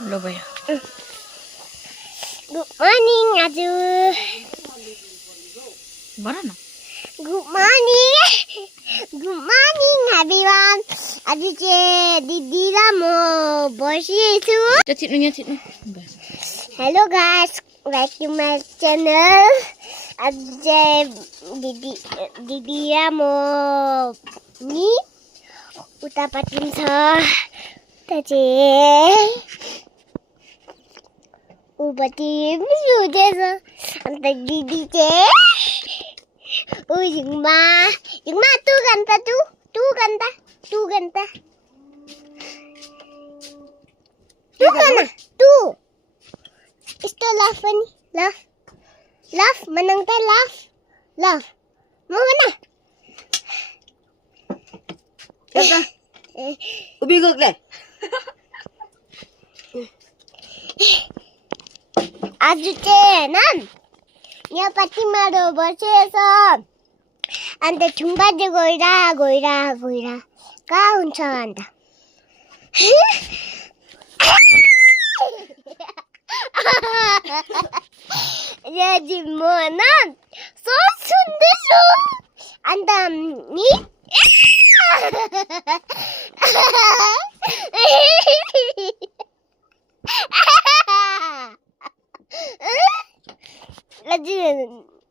ल भयो good morning आजु भन न गुड मर्निङ एभ्रिवान आज चाहिँ दिदी र म बसिरहेछु त्यो छिट्नु यहाँ छिट्नु hello guys welcome to my channel आज चाहिँ दिदी र म नि उतापट्टि छ त चाहिँ उपट्टि हुँदैछ अन्त दिदी चाहिँ झिङमा टु घन्टा यस्तो लभ पनि लभ मनङ त लभ म भन उभि गएको आज चाहिँ हैन यहाँपट्टि माडो बसेछ अन्त ठुङ्गा चाहिँ गइरा कहाँ हुन्छ अन्त यहाँ म हैन सुन्दैछु अन्त नि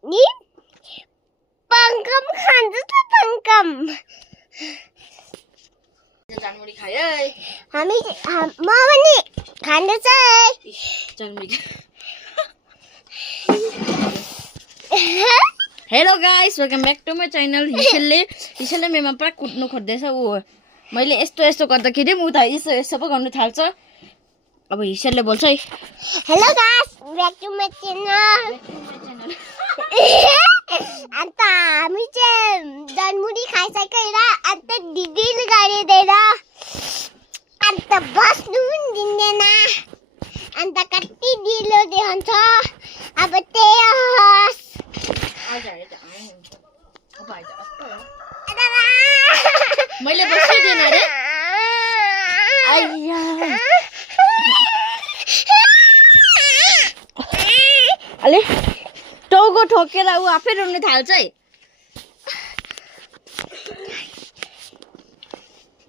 नि पङ्कम खान्छ त पङ्कम जानमुडी खाए हामी म पनि खाँदैछ जानमुडी hello guys welcome back to my channel हिसेलले मेमा पुरा कुट्नु खोज्दैछ ऊ मैले यस्तो गर्दाखेरि पनि उता यसो पो गर्नु थाल्छ अब हिसेलले बोल्छ है hello guys back to my channel अन्त हामी चाहिँ जनमुडी खाइसकेर अन्त दिदीले गरिदिएर अन्त बस्नु पनि दिँदैन अन्त कति ढिलो देखाउँछ अब त्यही होस् मैले बसिदिएन अरे अले टाउको ठोकेर ऊ आफै रुनु थाल्छ है